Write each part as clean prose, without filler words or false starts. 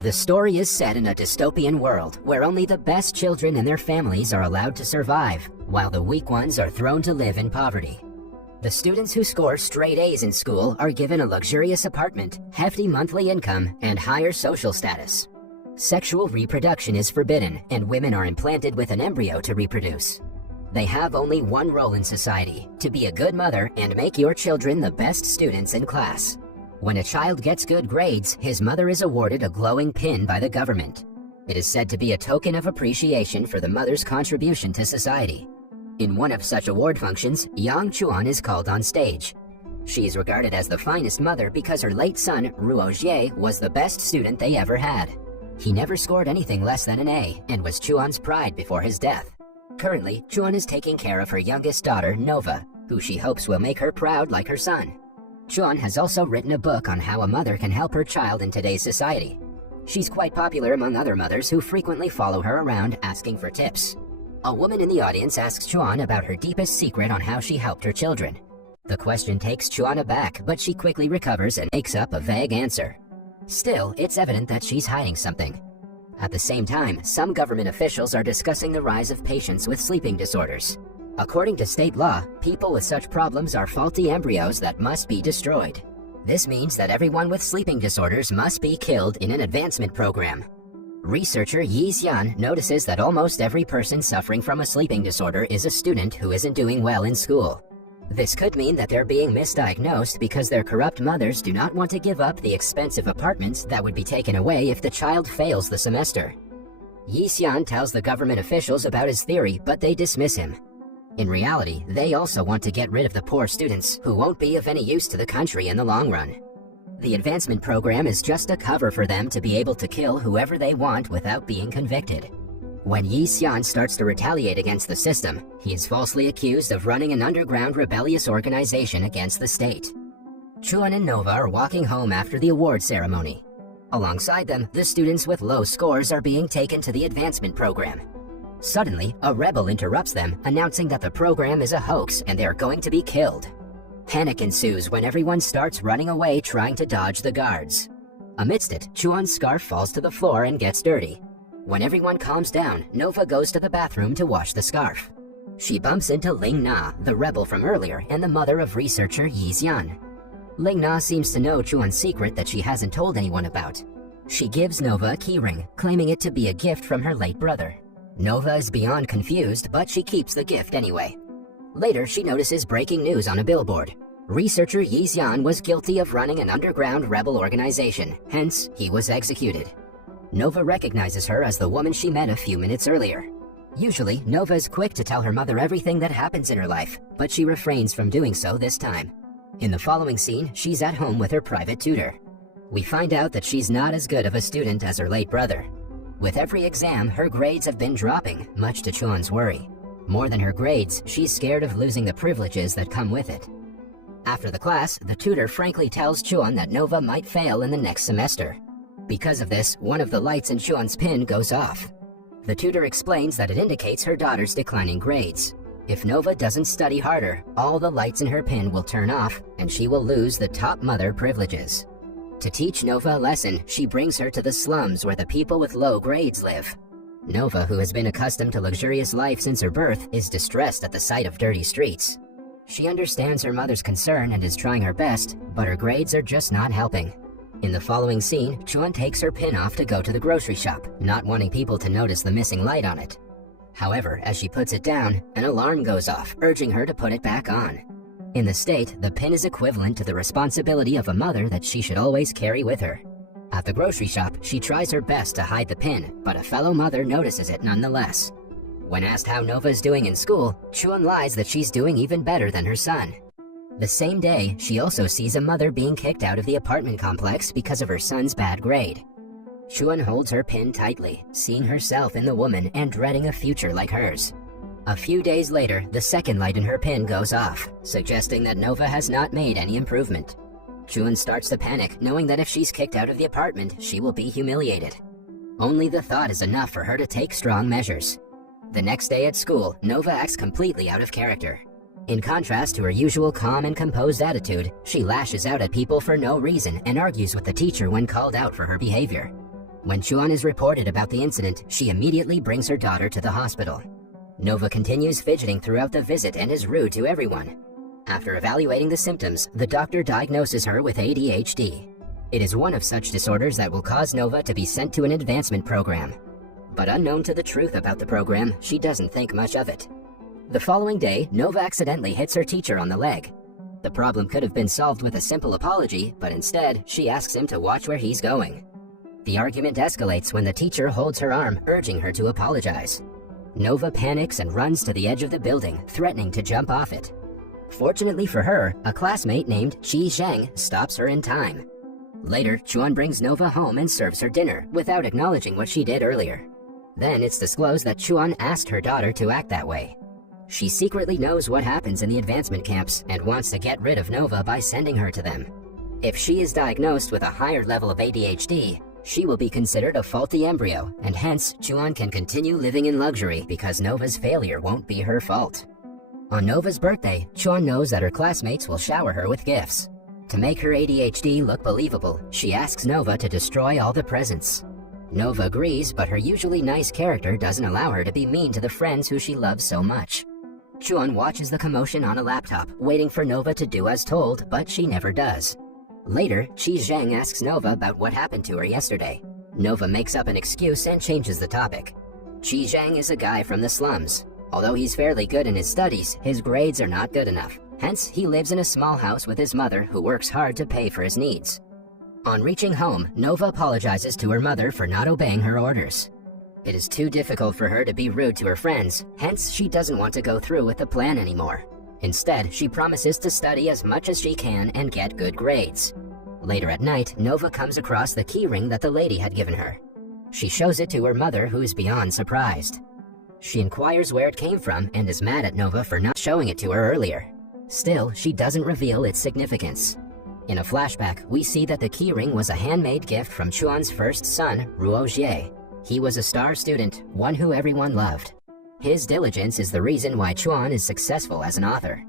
The story is set in a dystopian world where only the best children and their families are allowed to survive, while the weak ones are thrown to live in poverty. The students who score straight A's in school are given a luxurious apartment, hefty monthly income, and higher social status. Sexual reproduction is forbidden, and women are implanted with an embryo to reproduce. They have only one role in society: to be a good mother and make your children the best students in class. When a child gets good grades, his mother is awarded a glowing pin by the government. It is said to be a token of appreciation for the mother's contribution to society. In one of such award functions, Yang Chuan is called on stage. She is regarded as the finest mother because her late son, Ruo Jie, was the best student they ever had. He never scored anything less than an A and was Chuan's pride before his death. Currently, Chuan is taking care of her youngest daughter, Nova, who she hopes will make her proud like her son. Chuan has also written a book on how a mother can help her child in today's society. She's quite popular among other mothers who frequently follow her around asking for tips. A woman in the audience asks Chuan about her deepest secret on how she helped her children. The question takes Chuan aback, but she quickly recovers and makes up a vague answer. Still, it's evident that she's hiding something. At the same time, some government officials are discussing the rise of patients with sleeping disorders. According to state law, people with such problems are faulty embryos that must be destroyed. This means that everyone with sleeping disorders must be killed in an advancement program. Researcher Yi Xian notices that almost every person suffering from a sleeping disorder is a student who isn't doing well in school. This could mean that they're being misdiagnosed because their corrupt mothers do not want to give up the expensive apartments that would be taken away if the child fails the semester. Yi Xian tells the government officials about his theory, but they dismiss him. In reality, they also want to get rid of the poor students, who won't be of any use to the country in the long run. The advancement program is just a cover for them to be able to kill whoever they want without being convicted. When Yi Xian starts to retaliate against the system, he is falsely accused of running an underground rebellious organization against the state. Chuan and Nova are walking home after the award ceremony. Alongside them, the students with low scores are being taken to the advancement program. Suddenly, a rebel interrupts them, announcing that the program is a hoax and they are going to be killed. Panic ensues when everyone starts running away trying to dodge the guards. Amidst it, Chuan's scarf falls to the floor and gets dirty. When everyone calms down, Nova goes to the bathroom to wash the scarf. She bumps into Ling Na, the rebel from earlier and the mother of researcher Yi Xian. Ling Na seems to know Chuan's secret that she hasn't told anyone about. She gives Nova a keyring, claiming it to be a gift from her late brother. Nova is beyond confused, but she keeps the gift anyway. Later, she notices breaking news on a billboard. Researcher Yi Xian was guilty of running an underground rebel organization, hence, he was executed. Nova recognizes her as the woman she met a few minutes earlier. Usually, Nova is quick to tell her mother everything that happens in her life, but she refrains from doing so this time. In the following scene, she's at home with her private tutor. We find out that she's not as good of a student as her late brother. With every exam, her grades have been dropping, much to Chuan's worry. More than her grades, she's scared of losing the privileges that come with it. After the class, the tutor frankly tells Chuan that Nova might fail in the next semester. Because of this, one of the lights in Chuan's pin goes off. The tutor explains that it indicates her daughter's declining grades. If Nova doesn't study harder, all the lights in her pin will turn off, and she will lose the top mother privileges. To teach Nova a lesson, she brings her to the slums where the people with low grades live. Nova, who has been accustomed to luxurious life since her birth, is distressed at the sight of dirty streets. She understands her mother's concern and is trying her best, but her grades are just not helping. In the following scene, Chuan takes her pin off to go to the grocery shop, not wanting people to notice the missing light on it. However, as she puts it down, an alarm goes off, urging her to put it back on. In the state, the pin is equivalent to the responsibility of a mother that she should always carry with her. At the grocery shop, she tries her best to hide the pin, but a fellow mother notices it nonetheless. When asked how Nova is doing in school, Chuan lies that she's doing even better than her son. The same day, she also sees a mother being kicked out of the apartment complex because of her son's bad grade. Chuan holds her pin tightly, seeing herself in the woman and dreading a future like hers. A few days later, the second light in her pin goes off, suggesting that Nova has not made any improvement. Chuan starts to panic, knowing that if she's kicked out of the apartment, she will be humiliated. Only the thought is enough for her to take strong measures. The next day at school, Nova acts completely out of character. In contrast to her usual calm and composed attitude, she lashes out at people for no reason and argues with the teacher when called out for her behavior. When Chuan is reported about the incident, she immediately brings her daughter to the hospital. Nova continues fidgeting throughout the visit and is rude to everyone. After evaluating the symptoms, the doctor diagnoses her with ADHD. It is one of such disorders that will cause Nova to be sent to an advancement program. But unknown to the truth about the program, she doesn't think much of it. The following day, Nova accidentally hits her teacher on the leg. The problem could have been solved with a simple apology, but instead, she asks him to watch where he's going. The argument escalates when the teacher holds her arm, urging her to apologize. Nova panics and runs to the edge of the building, threatening to jump off it. Fortunately for her, a classmate named Qi Zheng stops her in time. Later, Chuan brings Nova home and serves her dinner, without acknowledging what she did earlier. Then it's disclosed that Chuan asked her daughter to act that way. She secretly knows what happens in the advancement camps and wants to get rid of Nova by sending her to them. If she is diagnosed with a higher level of ADHD, she will be considered a faulty embryo, and hence Chuan can continue living in luxury because Nova's failure won't be her fault. On Nova's birthday, Chuan knows that her classmates will shower her with gifts. To make her ADHD look believable, she asks Nova to destroy all the presents. Nova agrees, but her usually nice character doesn't allow her to be mean to the friends who she loves so much. Chuan watches the commotion on a laptop, waiting for Nova to do as told, but she never does. Later, Qi Zheng asks Nova about what happened to her yesterday. Nova makes up an excuse and changes the topic. Qi Zheng is a guy from the slums. Although he's fairly good in his studies, his grades are not good enough. Hence, he lives in a small house with his mother, who works hard to pay for his needs. On reaching home, Nova apologizes to her mother for not obeying her orders. It is too difficult for her to be rude to her friends, hence she doesn't want to go through with the plan anymore. Instead, she promises to study as much as she can and get good grades. Later at night, Nova comes across the keyring that the lady had given her. She shows it to her mother, who is beyond surprised. She inquires where it came from and is mad at Nova for not showing it to her earlier. Still, she doesn't reveal its significance. In a flashback, we see that the keyring was a handmade gift from Chuan's first son, Ruo Jie. He was a star student, one who everyone loved. His diligence is the reason why Chuan is successful as an author.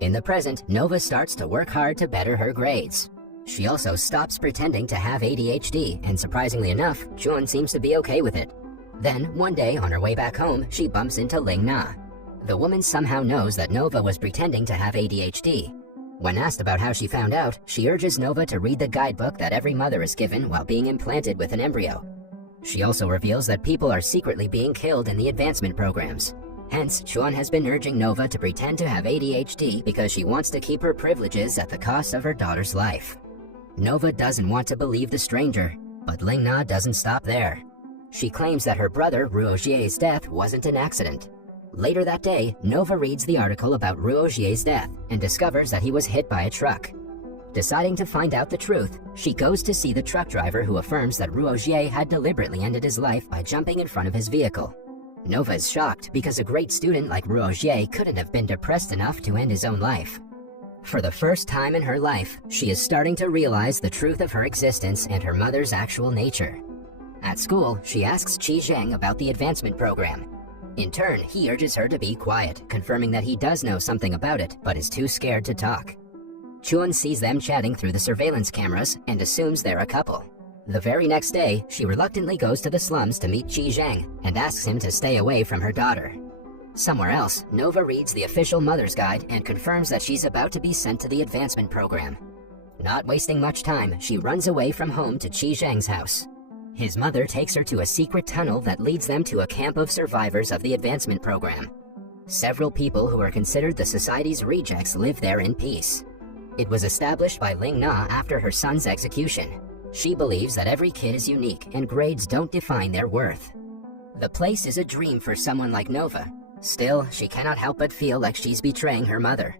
In the present, Nova starts to work hard to better her grades. She also stops pretending to have ADHD, and surprisingly enough, Chuan seems to be okay with it. Then, one day on her way back home, she bumps into Ling Na. The woman somehow knows that Nova was pretending to have ADHD. When asked about how she found out, she urges Nova to read the guidebook that every mother is given while being implanted with an embryo. She also reveals that people are secretly being killed in the advancement programs. Hence, Chuan has been urging Nova to pretend to have ADHD because she wants to keep her privileges at the cost of her daughter's life. Nova doesn't want to believe the stranger, but Ling Na doesn't stop there. She claims that her brother Ruo Jie's death wasn't an accident. Later that day, Nova reads the article about Ruo Jie's death and discovers that he was hit by a truck. Deciding to find out the truth, she goes to see the truck driver, who affirms that Ruo Jie had deliberately ended his life by jumping in front of his vehicle. Nova is shocked because a great student like Ruo Jie couldn't have been depressed enough to end his own life. For the first time in her life, she is starting to realize the truth of her existence and her mother's actual nature. At school, she asks Qi Zheng about the advancement program. In turn, he urges her to be quiet, confirming that he does know something about it, but is too scared to talk. Chuan sees them chatting through the surveillance cameras and assumes they're a couple. The very next day, she reluctantly goes to the slums to meet Qi Zheng and asks him to stay away from her daughter. Somewhere else, Nova reads the official mother's guide and confirms that she's about to be sent to the advancement program. Not wasting much time, she runs away from home to Qi Zheng's house. His mother takes her to a secret tunnel that leads them to a camp of survivors of the advancement program. Several people who are considered the society's rejects live there in peace. It was established by Ling Na after her son's execution. She believes that every kid is unique and grades don't define their worth. The place is a dream for someone like Nova. Still, she cannot help but feel like she's betraying her mother.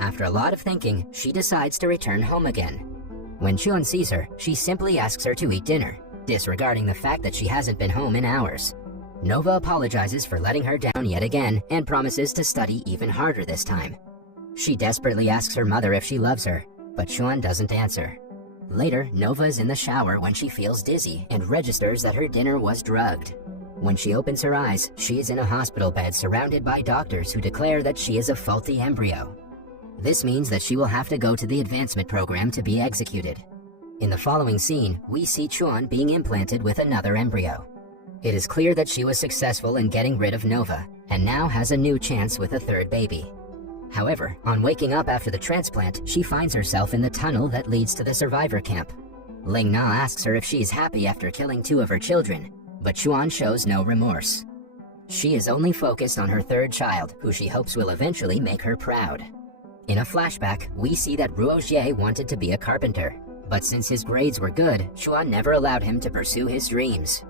After a lot of thinking, she decides to return home again. When Chuan sees her, she simply asks her to eat dinner, disregarding the fact that she hasn't been home in hours. Nova apologizes for letting her down yet again and promises to study even harder this time. She desperately asks her mother if she loves her, but Chuan doesn't answer. Later, Nova is in the shower when she feels dizzy and registers that her dinner was drugged. When she opens her eyes, she is in a hospital bed surrounded by doctors who declare that she is a faulty embryo. This means that she will have to go to the advancement program to be executed. In the following scene, we see Chuan being implanted with another embryo. It is clear that she was successful in getting rid of Nova, and now has a new chance with a third baby. However, on waking up after the transplant, she finds herself in the tunnel that leads to the survivor camp. Ling Na asks her if she is happy after killing 2 of her children, but Chuan shows no remorse. She is only focused on her third child, who she hopes will eventually make her proud. In a flashback, we see that Ruo Jie wanted to be a carpenter, but since his grades were good, Chuan never allowed him to pursue his dreams.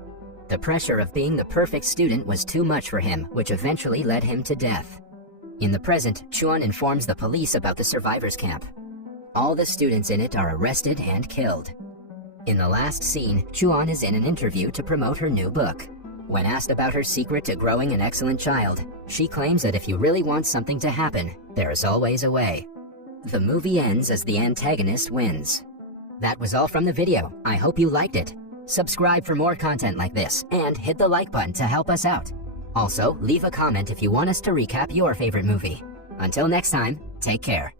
The pressure of being the perfect student was too much for him, which eventually led him to death. In the present, Chuan informs the police about the survivors camp. All the students in it are arrested and killed. In the last scene, Chuan is in an interview to promote her new book. When asked about her secret to growing an excellent child, she claims that if you really want something to happen, there is always a way. The movie ends as the antagonist wins. That was all from the video. I hope you liked it. Subscribe for more content like this, and hit the like button to help us out. Also, leave a comment if you want us to recap your favorite movie. Until next time, take care.